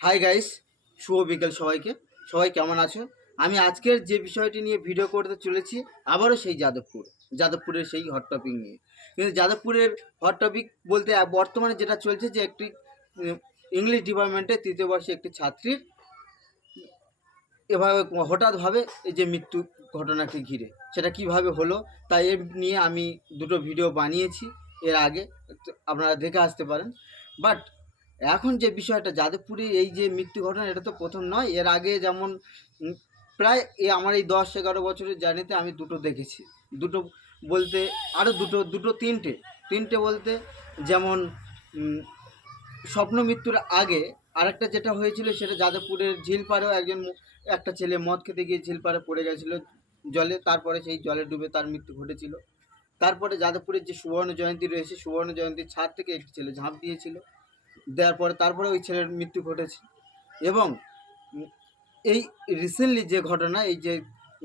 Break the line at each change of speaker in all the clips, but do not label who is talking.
Hi guys শুভ বিকেল সবাইকে। সবাই কেমন আছো? আমি আজকের যে বিষয়টি নিয়ে ভিডিও করতে চলেছি, আবারও সেই যাদবপুর, যাদবপুরের সেই হট টপিক নিয়ে। কিন্তু যাদবপুরের হট টপিক বলতে বর্তমানে যেটা চলছে যে একটি ইংলিশ ডিপার্টমেন্টে তৃতীয় বর্ষে একটি ছাত্রীর এভাবে হঠাৎভাবে এই যে মৃত্যু ঘটনাকে ঘিরে। সেটা কীভাবে হলো তাই এর নিয়ে আমি দুটো ভিডিও বানিয়েছি। এর আগে, আপনারা দেখে আসতে পারেন। বাট এখন যে বিষয়টা, যাদবপুরে এই যে মৃত্যু ঘটনা, এটা তো প্রথম নয়। এর আগে যেমন প্রায় এই আমার এই দশ এগারো বছরের জার্নিতে আমি দুটো দেখেছি। দুটো বলতে আরও দুটো দুটো তিনটে। তিনটে বলতে, যেমন স্বপ্ন মৃত্যুর আগে আরেকটা যেটা হয়েছিল, সেটা যাদবপুরের ঝিলপাড়েও একজন একটা ছেলে মদ খেতে গিয়ে ঝিলপাড়ে পড়ে গেছিল জলে। তারপরে সেই জলে ডুবে তার মৃত্যু ঘটেছিল। তারপরে যাদবপুরের যে সুবর্ণ জয়ন্তী রয়েছে, সুবর্ণ জয়ন্তীর ছাদ থেকে একটি ছেলে ঝাঁপ দিয়েছিল। দেওয়ার পরে তারপরে ওই ছেলের মৃত্যু ঘটেছে। এবং এই রিসেন্টলি যে ঘটনা, এই যে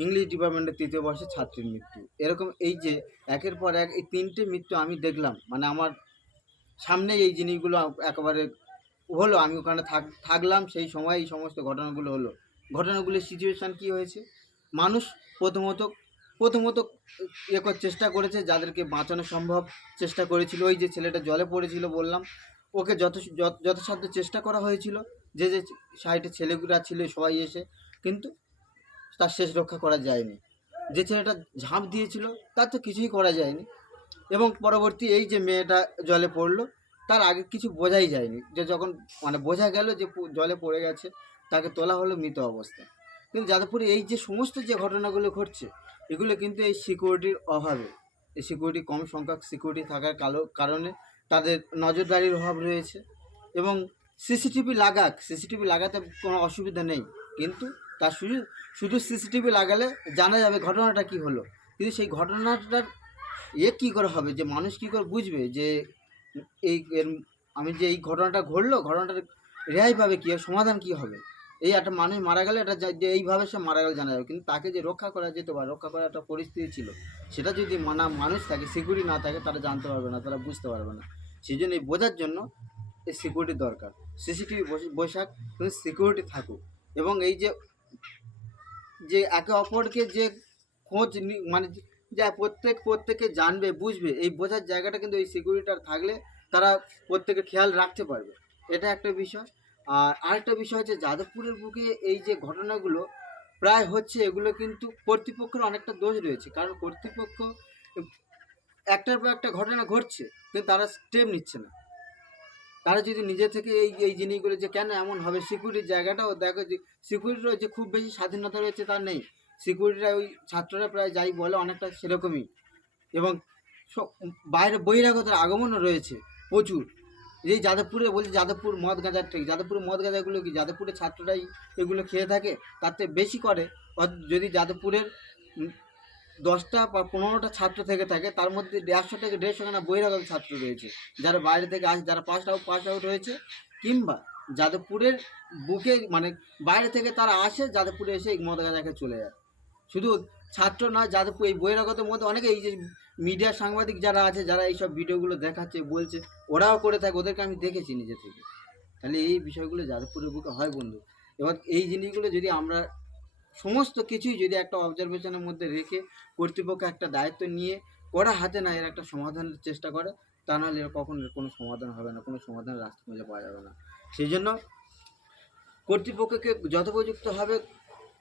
ইংলিশ ডিপার্টমেন্টের তৃতীয় বর্ষের ছাত্রীর মৃত্যু, এরকম এই যে একের পর এক এই তিনটে মৃত্যু আমি দেখলাম মানে আমার সামনে এই জিনিসগুলো একেবারে হলো, আমি ওখানে থাক, থাকলাম, সেই সময় এই সমস্ত ঘটনাগুলো হলো। ঘটনাগুলির সিচুয়েশান কি হয়েছে? মানুষ প্রথমত প্রথমত করার চেষ্টা করেছে, যাদেরকে বাঁচানো সম্ভব চেষ্টা করেছিল। ওই যে ছেলেটা জলে পড়েছিল বললাম ওকে যত যথাসাধ্য চেষ্টা করা হয়েছিল, যে যে সাইডে ছেলেগুলা ছিল সবাই এসে, কিন্তু তার শেষ রক্ষা করা যায়নি। যে ছেলেটা ঝাঁপ দিয়েছিল, তার তো কিছুই করা যায়নি। এবং পরবর্তী এই যে মেয়েটা জলে পড়ল, তার আগে কিছু বোঝাই যায়নি। যে যখন মানে বোঝা গেল যে জলে পড়ে গেছে, তাকে তোলা হলো মৃত অবস্থায়। কিন্তু যাদবপুরে এই যে সমস্ত যে ঘটনাগুলো ঘটছে, এগুলো কিন্তু এই সিকিউরিটির অভাবে। এই সিকিউরিটি কম সংখ্যক সিকিউরিটি থাকার কালো কারণে তাদের নজরদারির অভাব রয়েছে এবং সিসিটিভি লাগাক, সিসিটিভি লাগাতে কোনো অসুবিধা নেই। কিন্তু তার শুধু শুধু সিসিটিভি লাগালে জানা যাবে ঘটনাটা কি হলো। কিন্তু সেই ঘটনাটার ইয়ে কী করে হবে? যে মানুষ কী করে বুঝবে যে এই এর, আমি যে এই ঘটনাটা ঘটলো, ঘটনাটার রেহাই পাবে কী? সমাধান কী হবে? এই একটা মানুষ মারা গেলে এটা যে এইভাবে সে মারা গেলে জানা যাবে। কিন্তু তাকে যে রক্ষা করা যেতে পারে, রক্ষা করার একটা পরিস্থিতি ছিল। সেটা যদি মানা মানুষ থাকে সিকিউরিটি না থাকে, তারা জানতে পারবে না, তারা বুঝতে পারবে না। সেই জন্য এই বোঝার জন্য এই সিকিউরিটি দরকার। সিসিটিভি বৈশাখ কিন্তু সিকিউরিটি থাকুক। এবং এই যে যে একে অপরকে যে খোঁজ মানে যা প্রত্যেক প্রত্যেকে জানবে, বুঝবে, এই বোঝার জায়গাটা কিন্তু এই সিকিউরিটার থাকলে তারা প্রত্যেকে খেয়াল রাখতে পারবে। এটা একটা বিষয়। আর আরেকটা বিষয় হচ্ছে যাদবপুরের বুকে এই যে ঘটনাগুলো, প্রায় হচ্ছে এগুলো কিন্তু কর্তৃপক্ষের অনেকটা দোষ রয়েছে। কারণ কর্তৃপক্ষ একটার পর একটা ঘটনা ঘটছে, কিন্তু তারা স্টেপ নিচ্ছে না। তারা যদি নিজে থেকে এই এই জিনিসগুলো যে কেন এমন হবে সিকিউরিটির জায়গাটাও দেখো যে সিকিউরিটিরও যে খুব বেশি স্বাধীনতা রয়েছে তার নেই। সিকিউরিটিরা ওই ছাত্ররা প্রায় যাই বলে অনেকটা সেরকমই। এবং বাইরে বহিরাগতের আগমনও রয়েছে প্রচুর। এই যাদবপুরে বলছে যাদবপুর মদ গাঁজার ঠিক যাদবপুরে মদ গাঁজাগুলো কি যাদবপুরের ছাত্ররাই এগুলো খেয়ে থাকে? থেকে বেশি করে যদি যাদবপুরের দশটা বা পনেরোটা ছাত্র থেকে থাকে, তার মধ্যে দেড়শো থেকে দেড়শো খানা বহিরাগত ছাত্র রয়েছে। যারা বাইরে থেকে আসে, যারা পাস আউট পাস আউট হয়েছে, কিংবা যাদবপুরের বুকে মানে বাইরে থেকে তারা আসে, যাদবপুরে এসে মদ গাঁজা খেয়ে চলে যায়। শুধু ছাত্র না, যাদবপুর, এই বহিরাগতের মধ্যে অনেকে এই যে মিডিয়া সাংবাদিক যারা আছে, যারা এইসব ভিডিওগুলো দেখাচ্ছে, বলছে, ওরাও করে থাকে, ওদেরকে আমি দেখেছি নিজে থেকে। তাহলে এই বিষয়গুলো যাদবপুরের বুকে হয় বন্ধু। এবার এই জিনিসগুলো যদি আমরা সমস্ত কিছুই যদি একটা অবজারভেশনের মধ্যে রেখে কর্তৃপক্ষ একটা দায়িত্ব নিয়ে ওরা হাতে না এর একটা সমাধানের চেষ্টা করে, তা নাহলে এর কখনো কোনো সমাধান হবে না, কোনো সমাধানের রাস্তা খুঁজে পাওয়া যাবে না। সেই জন্য কর্তৃপক্ষকে যথোপযুক্তভাবে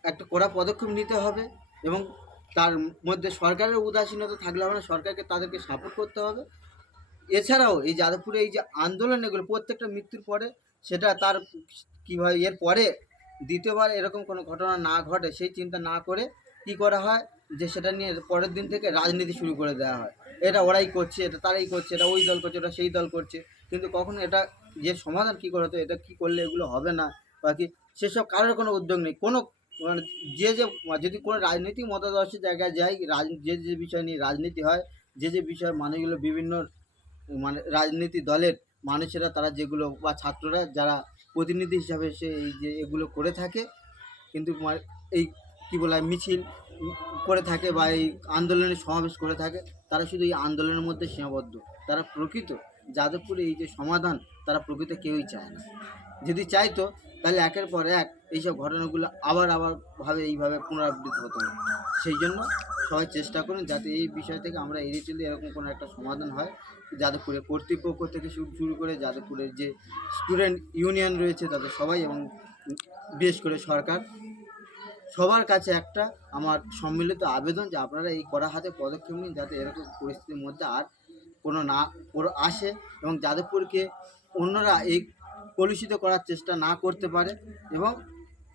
একটা কড়া পদক্ষেপ নিতে হবে। এবং তার মধ্যে সরকারের উদাসীনতা থাকলে হবে না, সরকারকে তাদেরকে সাপোর্ট করতে হবে। এছাড়াও এই যাদবপুরে এই যে আন্দোলন, এগুলো প্রত্যেকটা মৃত্যুর পরে সেটা তার কীভাবে এর পরে দ্বিতীয়বার এরকম কোনো ঘটনা না ঘটে, সেই চিন্তা না করে কি করা হয়, যে সেটা নিয়ে পরের দিন থেকে রাজনীতি শুরু করে দেওয়া হয়। এটা ওরাই করছে, এটা তারাই করছে, এটা ওই দল করছে, ওটা সেই দল করছে। কিন্তু কখনো এটা যে সমাধান কী করে হতো, এটা কী করলে এগুলো হবে না, বা কি সেসব কারোর কোনো উদ্যোগ নেই। কোনো মানে যে যে যদি কোনো রাজনৈতিক মতাদর্শের জায়গায় যাই, রাজ, যে যে বিষয় নিয়ে রাজনীতি হয়, যে যে বিষয় মানুষগুলো বিভিন্ন মানে রাজনীতি দলের মানুষেরা তারা যেগুলো, বা ছাত্ররা যারা প্রতিনিধি হিসাবে সে এই যে এগুলো করে থাকে, কিন্তু এই কী বলা, মিছিল করে থাকে বা এই আন্দোলনের সমাবেশ করে থাকে, তারা শুধু এই আন্দোলনের মধ্যে সীমাবদ্ধ। তারা প্রকৃত যাদবপুরে এই যে সমাধান, তারা প্রকৃত কেউই চায় না। যদি চাইতো, তাহলে একের পর এক এইসব ঘটনাগুলো আবার আবার ভাবে এইভাবে পুনরাবৃত্তি হতো না সেই জন্য সবাই চেষ্টা করুন যাতে এই বিষয় থেকে আমরা এড়িয়ে চলি এরকম কোনো একটা সমাধান হয়। যাদবপুরের কর্তৃপক্ষ থেকে শুরু করে যাদবপুরের যে স্টুডেন্ট ইউনিয়ন রয়েছে তাদের সবাই এবং বিশেষ করে সরকার, সবার কাছে একটা আমার সম্মিলিত আবেদন যে আপনারা এই কড়া হাতে পদক্ষেপ নিন যাতে এরকম পরিস্থিতির মধ্যে আর কোনো না আসে এবং যাদবপুরকে অন্যরা এই কলুষিত করার চেষ্টা না করতে পারে এবং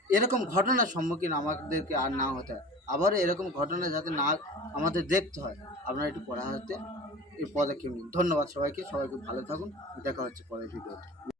এরকম ঘটনার সম্মুখীন আমাদেরকে আর না হতে হয়। আবার এরকম ঘটনা যাতে না আমাদের দেখতে হয়, আপনারা একটু পড়া হাতে এই পদক্ষেপ নিন। ধন্যবাদ সবাইকে সবাইকে ভালো থাকুন। দেখা হচ্ছে পরের ভিডিওতে